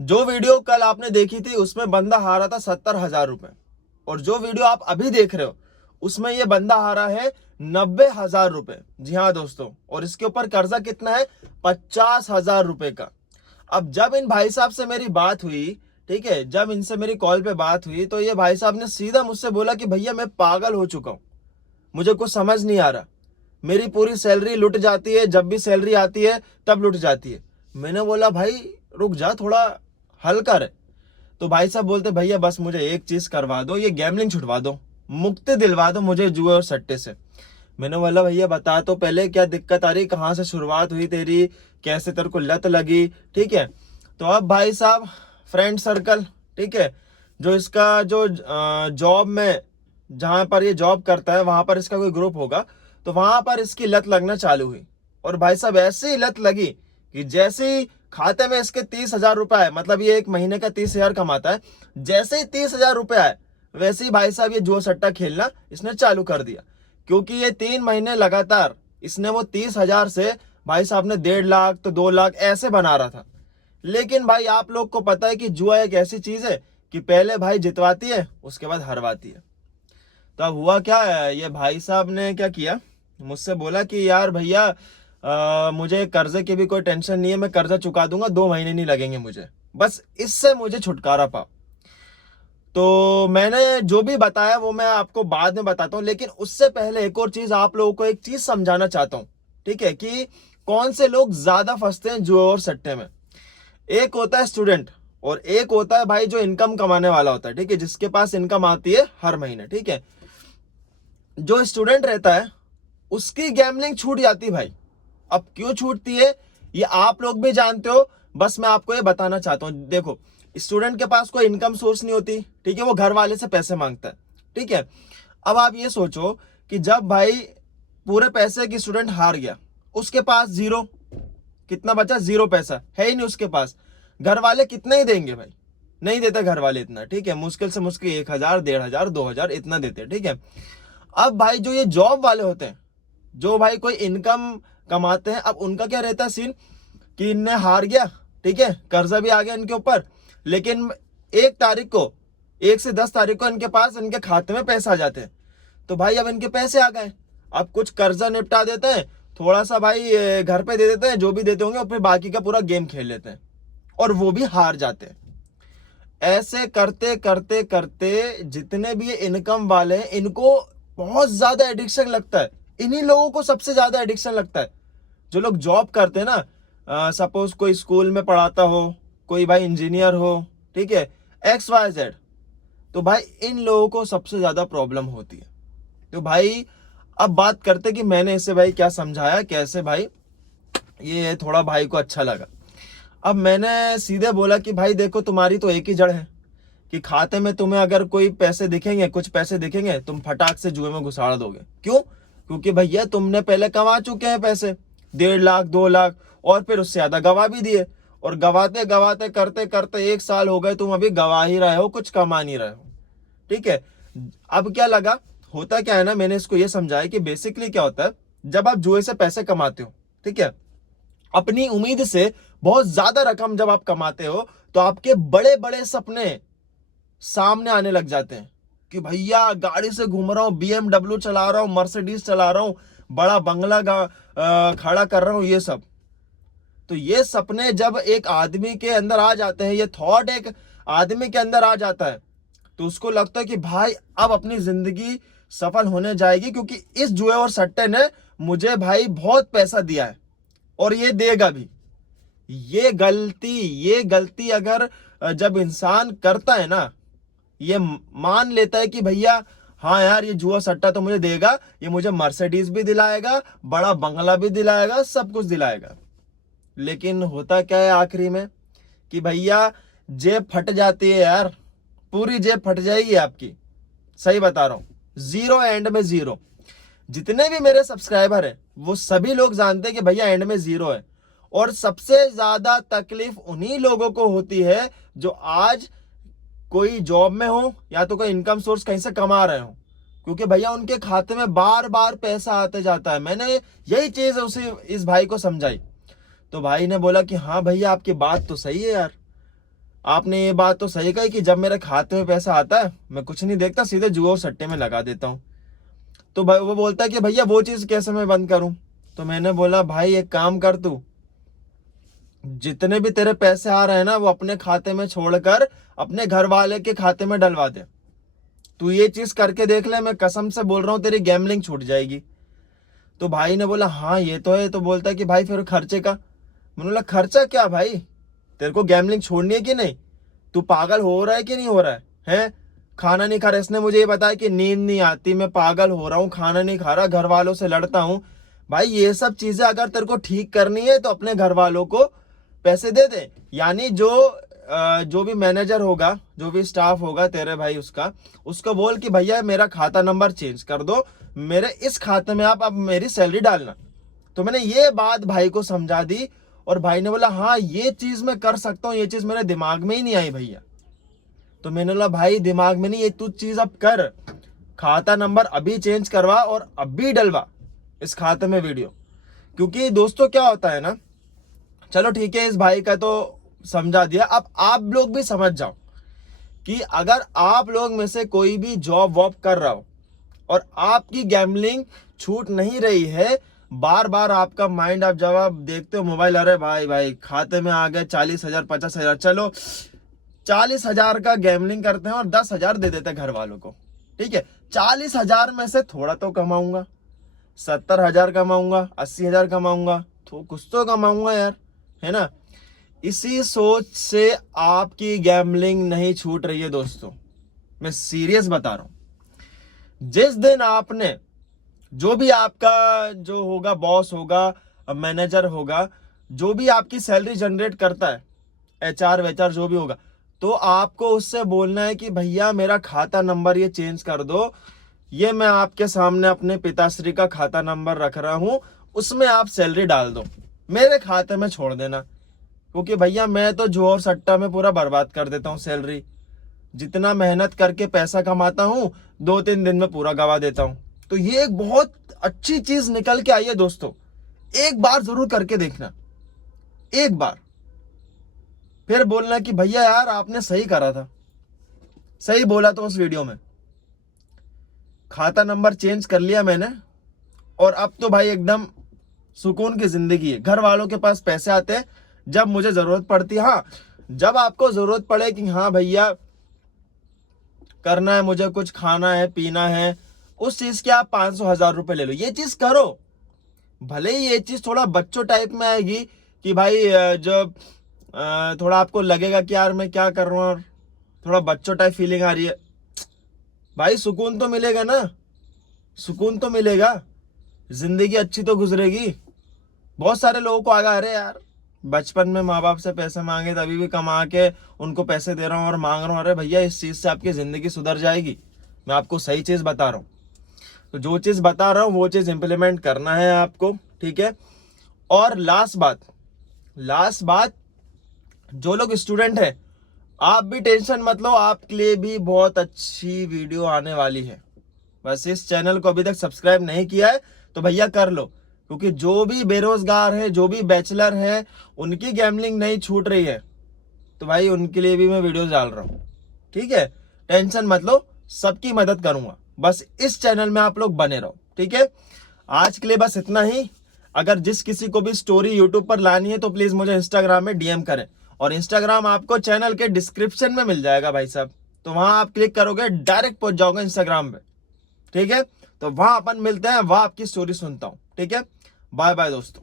जो वीडियो कल आपने देखी थी उसमें बंदा हारा था 70,000 रुपए, और जो वीडियो आप अभी देख रहे हो उसमें ये बंदा हारा है 90,000 रुपए। जी हाँ दोस्तों, और इसके ऊपर कर्जा कितना है? 50,000 रुपए का। अब जब इन भाई साहब से मेरी बात हुई, ठीक है, जब इनसे मेरी कॉल पे बात हुई तो ये भाई साहब ने सीधा मुझसे बोला कि भैया मैं पागल हो चुका हूं, मुझे कुछ समझ नहीं आ रहा, मेरी पूरी सैलरी लुट जाती है, जब भी सैलरी आती है तब लुट जाती है। मैंने बोला भाई रुक जा, थोड़ा हल कर। तो भाई साहब बोलते भैया बस मुझे एक चीज करवा दो, ये गैमलिंग छुड़वा दो, मुक्ति दिलवा दो मुझे जुए और सट्टे से। मैंने बोला भैया बता तो पहले क्या दिक्कत आ रही, कहाँ से शुरुआत हुई तेरी, कैसे तेरे को लत लगी, ठीक है। तो अब भाई साहब फ्रेंड सर्कल, ठीक है, जो इसका जो जॉब में, जहां पर ये जॉब करता है वहां पर इसका कोई ग्रुप होगा, तो वहां पर इसकी लत लगना चालू हुई। और भाई साहब ऐसी ही लत लगी कि जैसे ही खाते में इसके 30,000 रुपए आए, मतलब ये एक महीने का 30,000 कमाता है, जैसे ही 30,000 रुपए आए वैसे ही भाई साहब ये जुआ सट्टा खेलना इसने चालू कर दिया। क्योंकि ये 3 महीने लगातार इसने वो 30,000 से भाई साहब ने 1.5 लाख तो 2 लाख ऐसे बना रहा था। लेकिन भाई आप लोग को पता है कि जुआ एक ऐसी चीज है कि पहले भाई जितवाती है उसके बाद हरवाती है। तो अब हुआ क्या है, ये भाई साहब ने क्या किया, मुझसे बोला कि यार भैया मुझे कर्जे की भी कोई टेंशन नहीं है, मैं कर्जा चुका दूंगा, 2 महीने नहीं लगेंगे मुझे, बस इससे मुझे छुटकारा पाओ। तो मैंने जो भी बताया वो मैं आपको बाद में बताता हूँ, लेकिन उससे पहले एक और चीज आप लोगों को एक चीज समझाना चाहता हूँ, ठीक है, कि कौन से लोग ज्यादा फंसते हैं जुए और सट्टे में। एक होता है स्टूडेंट, और एक होता है भाई जो इनकम कमाने वाला होता है, ठीक है, जिसके पास इनकम आती है हर महीने, ठीक है। जो स्टूडेंट रहता है उसकी गैमलिंग छूट जाती है भाई। अब क्यों छूटती है ये आप लोग भी जानते हो, बस मैं आपको ये बताना चाहता हूँ। देखो, स्टूडेंट के पास कोई इनकम सोर्स नहीं होती, ठीक है, वो घर वाले से पैसे मांगता है, ठीक है। अब आप ये सोचो कि जब भाई पूरे पैसे की स्टूडेंट हार गया, उसके पास जीरो, कितना बचा? जीरो पैसा है ही नहीं उसके पास। घर वाले कितना ही देंगे भाई? नहीं देते घर वाले इतना, ठीक है, मुश्किल से मुश्किल 1,000, 1,500, 2,000 इतना देते, ठीक है। अब भाई जो ये जॉब वाले होते हैं, जो भाई कोई इनकम कमाते हैं, अब उनका क्या रहता है सीन कि इनने हार गया, ठीक है, कर्जा भी आ गया इनके ऊपर, लेकिन 1 तारीख को, 1 से 10 तारीख को इनके पास इनके खाते में पैसे आ जाते हैं। तो भाई अब इनके पैसे आ गए, अब कुछ कर्जा निपटा देते हैं, थोड़ा सा भाई घर पे दे देते हैं, जो भी देते होंगे, और फिर बाकी का पूरा गेम खेल लेते हैं, और वो भी हार जाते हैं। ऐसे करते करते करते जितने भी ये इनकम वाले हैं इनको बहुत ज्यादा एडिक्शन लगता है। इन्हीं लोगों को सबसे ज्यादा एडिक्शन लगता है जो लोग जॉब करते हैं ना। सपोज कोई स्कूल में पढ़ाता हो, कोई भाई इंजीनियर हो, ठीक है, XYZ, तो भाई इन लोगों को सबसे ज्यादा प्रॉब्लम होती है। तो भाई अब बात करते कि मैंने इसे भाई क्या समझाया, कैसे भाई ये थोड़ा भाई को अच्छा लगा। अब मैंने सीधे बोला कि भाई देखो तुम्हारी तो एक ही जड़ है कि खाते में तुम्हें अगर कोई पैसे दिखेंगे, कुछ पैसे दिखेंगे, तुम फटाक से जुए में घुसाड़ दोगे। क्यों? क्योंकि भैया तुमने पहले कमा चुके हैं पैसे, 1.5 लाख, 2 लाख, और फिर उससे ज्यादा गवा भी दिए, और गवाते गवाते करते करते 1 साल हो गए, तुम अभी गवा ही रहे हो, कुछ कमा नहीं रहे हो, ठीक है। अब क्या लगा, होता क्या है ना, मैंने इसको ये समझाया कि बेसिकली क्या होता है, जब आप जुए से पैसे कमाते हो, ठीक है, अपनी उम्मीद से बहुत ज्यादा रकम जब आप कमाते हो, तो आपके बड़े बड़े सपने सामने आने लग जाते हैं कि भैया गाड़ी से घूम रहा हूं, BMW चला रहा हूं, मर्सिडीज चला रहा हूं, बड़ा बंगला खड़ा कर रहा हूं, ये सब। तो ये सपने जब एक आदमी के अंदर आ जाते हैं, ये थॉट एक आदमी के अंदर आ जाता है, तो उसको लगता है कि भाई अब अपनी जिंदगी सफल होने जाएगी, क्योंकि इस जुए और सट्टे ने मुझे भाई बहुत पैसा दिया है और ये देगा भी। ये गलती अगर जब इंसान करता है ना, ये मान लेता है कि भैया हाँ यार ये जुआ सट्टा तो मुझे देगा, ये मुझे मर्सिडीज भी दिलाएगा, बड़ा बंगला भी दिलाएगा, सब कुछ दिलाएगा। लेकिन होता क्या है आखिरी में कि भैया जेब फट जाती है यार, पूरी जेब फट जाएगी आपकी, सही बता रहा हूं, जीरो एंड में जीरो। जितने भी मेरे सब्सक्राइबर हैं वो सभी लोग जानते हैं कि भैया एंड में जीरो है। और सबसे ज्यादा तकलीफ उन्हीं लोगों को होती है जो आज कोई जॉब में हो या तो कोई इनकम सोर्स कहीं से कमा रहे हो, क्योंकि भैया उनके खाते में बार बार पैसा आते जाता है। मैंने यही चीज उसे, इस भाई को समझाई, तो भाई ने बोला कि हाँ भैया आपकी बात तो सही है यार, आपने ये बात तो सही कही कि जब मेरे खाते में पैसा आता है मैं कुछ नहीं देखता, सीधे जुआ और सट्टे में लगा देता हूँ। तो भाई वो बोलता है कि भैया वो चीज कैसे मैं बंद करूं। तो मैंने बोला भाई एक काम कर, तू जितने भी तेरे पैसे आ रहे हैं ना वो अपने खाते में छोड़कर अपने घर वाले के खाते में डलवा दे। तू ये चीज करके देख ले, मैं कसम से बोल रहा हूँ तेरी गैम्बलिंग छूट जाएगी। तो भाई ने बोला हाँ ये तो है। तो बोलता है कि भाई फिर खर्चे का। मैंने बोला खर्चा क्या भाई, तेरे को गैम्बलिंग छोड़नी है कि नहीं, तू पागल हो रहा है कि नहीं हो रहा है? खाना नहीं खा रहा, इसने मुझे ये बताया कि नींद नहीं आती, मैं पागल हो रहा हूँ, खाना नहीं खा रहा, घर वालों से लड़ता हूँ। भाई ये सब चीजें अगर तेरे को ठीक करनी है तो अपने घर वालों को पैसे दे दे, यानी जो भी मैनेजर होगा, जो भी स्टाफ होगा तेरे भाई उसको बोल कि भैया मेरा खाता नंबर चेंज कर दो, मेरे इस खाते में आप अब मेरी सैलरी डालना। तो मैंने ये बात भाई को समझा दी और भाई ने बोला हाँ ये चीज मैं कर सकता हूँ, ये चीज मेरे दिमाग में ही नहीं आई भैया। तो मैंने बोला भाई दिमाग में नहीं, ये तू चीज अब कर, खाता नंबर अभी चेंज करवा और अभी डलवा इस खाते में वीडियो। क्योंकि दोस्तों क्या होता है ना, चलो ठीक है इस भाई का तो समझा दिया, अब आप लोग भी समझ जाओ कि अगर आप लोग में से कोई भी जॉब वॉब कर रहा हो और आपकी गैम्बलिंग छूट नहीं रही है, बार बार आपका माइंड, आप जब आप देखते हो मोबाइल, अरे भाई खाते में आ गए 40,000 50,000, चलो 40,000 का गैम्बलिंग करते हैं और 10,000 दे देते हैं घर वालों को। ठीक है, 40,000 में से थोड़ा तो कमाऊंगा, 70,000 कमाऊंगा, 80,000 कमाऊंगा, तो कुछ तो कमाऊंगा यार, है ना। इसी सोच से आपकी गैम्बलिंग नहीं छूट रही है दोस्तों, मैं सीरियस बता रहा हूं। जिस दिन आपने, जो भी आपका जो होगा, बॉस होगा, मैनेजर होगा, जो भी आपकी सैलरी जनरेट करता है, एचआर वेचआर जो भी होगा, तो आपको उससे बोलना है कि भैया मेरा खाता नंबर ये चेंज कर दो, ये मैं आपके सामने अपने पिताश्री का खाता नंबर रख रहा हूं, उसमें आप सैलरी डाल दो, मेरे खाते में छोड़ देना। क्योंकि भैया मैं तो जुआ और सट्टा में पूरा बर्बाद कर देता हूँ सैलरी, जितना मेहनत करके पैसा कमाता हूँ 2-3 दिन में पूरा गवा देता हूँ। तो ये एक बहुत अच्छी चीज निकल के आई है दोस्तों, एक बार जरूर करके देखना, एक बार, फिर बोलना कि भैया यार आपने सही करा था, सही बोला तो उस वीडियो में। खाता नंबर चेंज कर लिया मैंने और अब तो भाई एकदम सुकून की जिंदगी है। घर वालों के पास पैसे आते हैं जब मुझे जरूरत पड़ती है। हाँ, जब आपको जरूरत पड़े कि हाँ भैया करना है, मुझे कुछ खाना है पीना है, उस चीज के आप 500-1000 रुपए ले लो, ये चीज करो। भले ही ये चीज थोड़ा बच्चों टाइप में आएगी कि भाई जब थोड़ा आपको लगेगा कि यार मैं क्या कर रहा हूँ, और थोड़ा बच्चों टाइप फीलिंग आ रही है, भाई सुकून तो मिलेगा ना, सुकून तो मिलेगा, जिंदगी अच्छी तो गुजरेगी। बहुत सारे लोगों को आगा, अरे यार बचपन में माँ बाप से पैसे मांगे तभी भी कमा के उनको पैसे दे रहा हूँ और मांग रहा हूँ। अरे भैया इस चीज से आपकी जिंदगी सुधर जाएगी, मैं आपको सही चीज बता रहा हूँ। तो जो चीज बता रहा हूँ वो चीज इंप्लीमेंट करना है आपको, ठीक है। और लास्ट बात, जो लोग स्टूडेंट हैं आप भी टेंशन मत लो, आपके लिए भी बहुत अच्छी वीडियो आने वाली है। बस इस चैनल को अभी तक सब्सक्राइब नहीं किया है तो भैया कर लो, क्योंकि जो भी बेरोजगार है, जो भी बैचलर है, उनकी गैम्बलिंग नहीं छूट रही है, तो भाई उनके लिए भी मैं वीडियोस डाल रहा हूँ, ठीक है। टेंशन मत लो, सबकी मदद करूंगा, बस इस चैनल में आप लोग बने रहो, ठीक है। आज के लिए बस इतना ही। अगर जिस किसी को भी स्टोरी यूट्यूब पर लानी है तो प्लीज मुझे इंस्टाग्राम में डीएम करें, और इंस्टाग्राम आपको चैनल के डिस्क्रिप्शन में मिल जाएगा भाई साहब, तो वहां आप क्लिक करोगे डायरेक्ट पहुंच जाओगे इंस्टाग्राम पे, ठीक है। तो वहां अपन मिलते हैं, वहां आपकी स्टोरी सुनता हूं, ठीक है। बाय बाय दोस्तों।